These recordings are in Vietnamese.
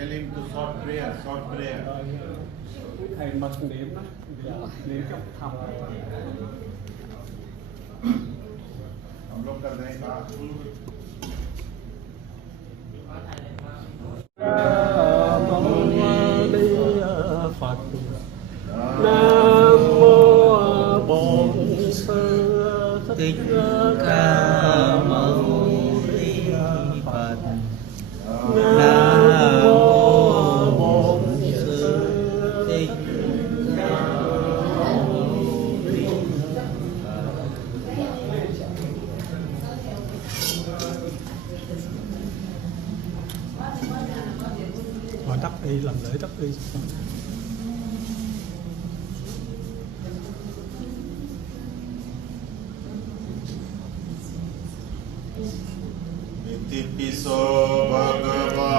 Tell him to short prayer. Thầy mật niệm đó, niệm trong thầm. हम लोग कर रहे हैं का Phật. Nam mô Bổn Sư Thích Ca Mâu Ni Phật. Nam mô Bổn Sư Thích Ca Mâu Ni Phật. Rồi đắp y, làm lễ đắp y. Itipiso Bhagava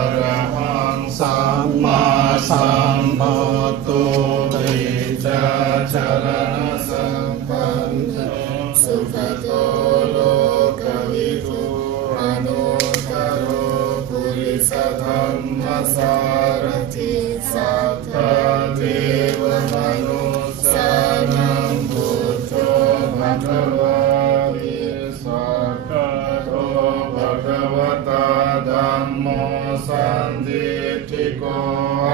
Arahang Samma Sambuddho Teja Charana Sampanna Sukhato Lokavidu Anuttaro Purisa Dhamma Sarathi Sattva Deva Manusanam Buddho Bhagavati Sakkato Bhagavata Dhammo Sanditthiko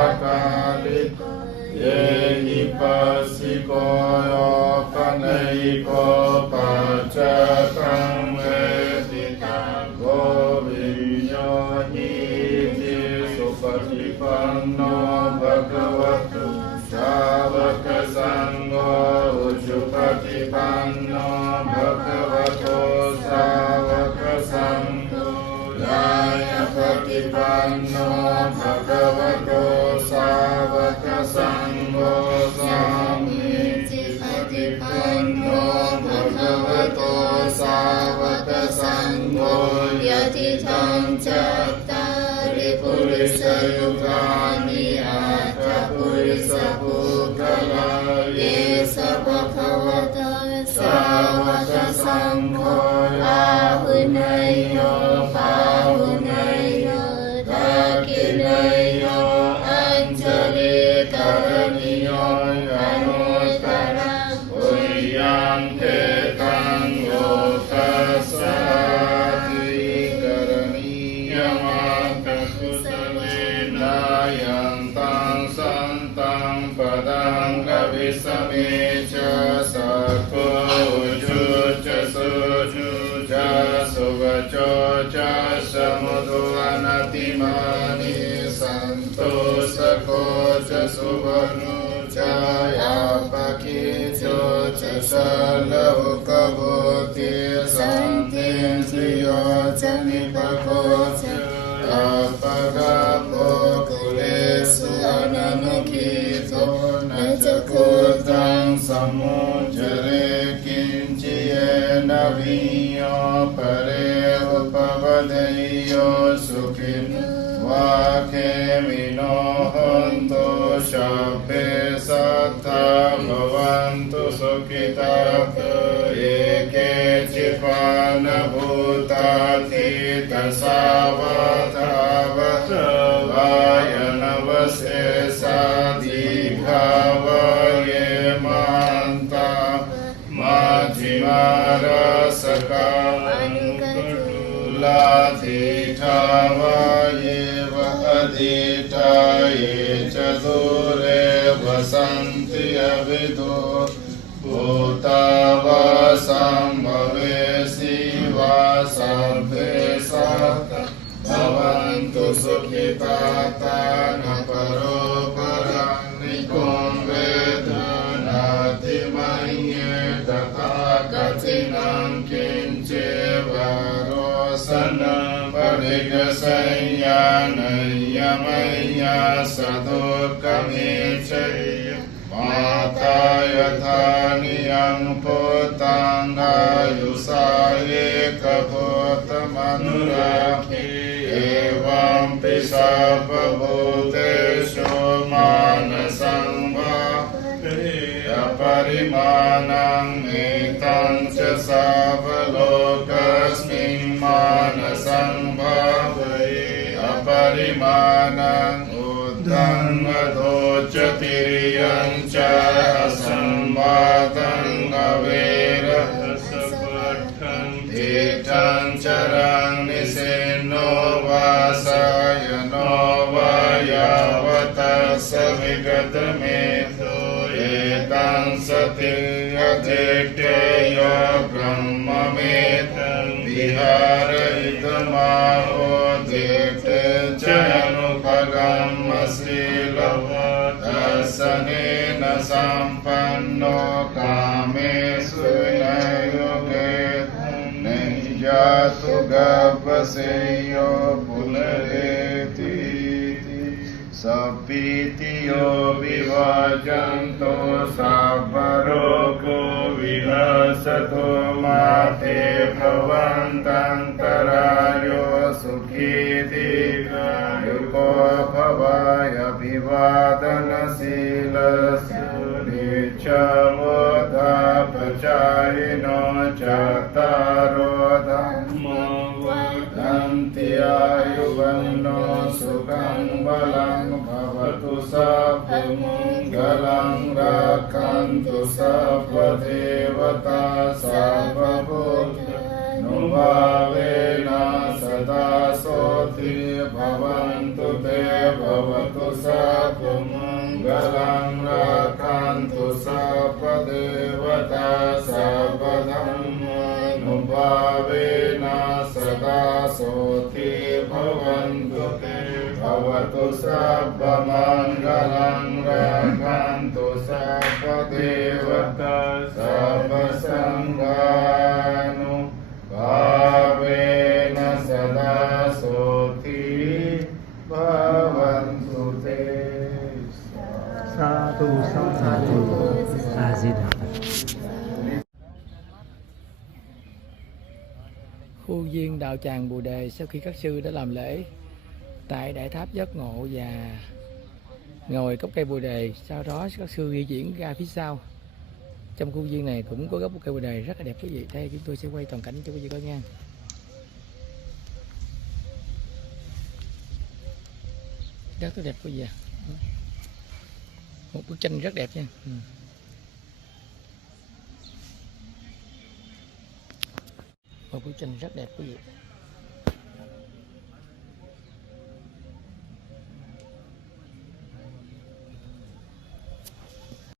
Akaliko Yehi Passiko Yopanayiko Paccatam Veditam Govinyo Hiti Supatipanno Bhagavato Savaka Sangho Ujjupatipanno Bhagavato Savaka Sangho Jaya Patipanno Bhagavato Savaka Sangho Samiti Patipanno Bhagavato Savaka Sangho Yatitam Cattari Purisa Yugani Atta Purisa Bhukala Yesa Bhagavata Savaka Sangho Ahunayo Pahunayo Dakinayo Anjali Karaniyo Anuttara Uyam Tetang Lokasati Karaniyam Akakusalena Yantang Santang Padang Gavisamecha Sakho Ujucha Sujucha Suvachocha Samudvanatimani Santosakocha Suvanucha Yapakichocha Salavukavoti Santinsiyocha Nipakocha Apagapo Kulesu Ananukito Nachakutang Samujare Kinchiyena Viyo Pare Upavadeyo Sukhin Vakemino Honto Shabbe Satta Bhavantu Sukhita Eke Chipana Bhutati Tasavatavata Vayanavase Sadhikavaye Manta Majimara Sakanukatulati Aditaye Chadure Vasanti Avido Bhutavasam Bhavesi Vasabhe Sata Bhavantu Sukhitata Naparo Paranikum Vedunati Manye Tata Katinam Kinche Varosana Padigasayana Yamaya Sadukamichaya Mata Yathaniyam Putanga Yusaye Kaputamanuraki Evam Pisapa Bhutesho Manasangva Aparimanam Etam Cha Savalokasmin Manasangva ริมานังอุตตังวโทจติริยังจาสัมมาตังอเวระสัพพัทธังทิทังจรังนิเสโนวาสายโนวายาวตัสสะวิกตเมโตเอตังสติยะเทเตโยบรมเมตังวิหารอิตมาโหติเตจานุภกัมมสีลวัตตัสสะเนนะสัมปันโนกาเมสุนายโยเกเนยะตุกัปปะเสยโยปุณเรติสัพพิติโยวิวาจันโตสัพพะโรโควินาศโตมาเตภวันตันตรายโยสุขีติกายุโกภวายอภิวาทนาสีลสุนิจจโมทาปจายโนจัตตารโอธัมโมวัฏันติอายุวันโนสุขังบาลังภวตุสัพพมังคลังรักขันตุสัพพเทวตาสัพพพุทธานุภาเวนะสตาโสติภวันตุเตภวตุสัพพมังคลังรักขันตุสัพพเทวตาสัพพธัมมานุภาเวนะสตาโสติภวันตุเตภวตุสัพพมังคลังรักขันตุสัพพเทวตาสัพพสังฆานุภาเวนะสตาโสติภวันตุเต สาธุสาธุ A Di Đà Phật. Khu viên đạo tràng Bồ Đề sau khi các sư đã làm lễ tại Đại Tháp Giác Ngộ và ngồi gốc cây Bồ Đề, sau đó các sư di chuyển ra phía sau. Trong khu viên này cũng có gốc cây Bồ Đề rất là đẹp quý vị. Đây chúng tôi sẽ quay toàn cảnh cho quý vị coi nha. Rất là đẹp quý vị ạ. Một bức tranh rất đẹp nha. Một bức tranh rất đẹp quý vị.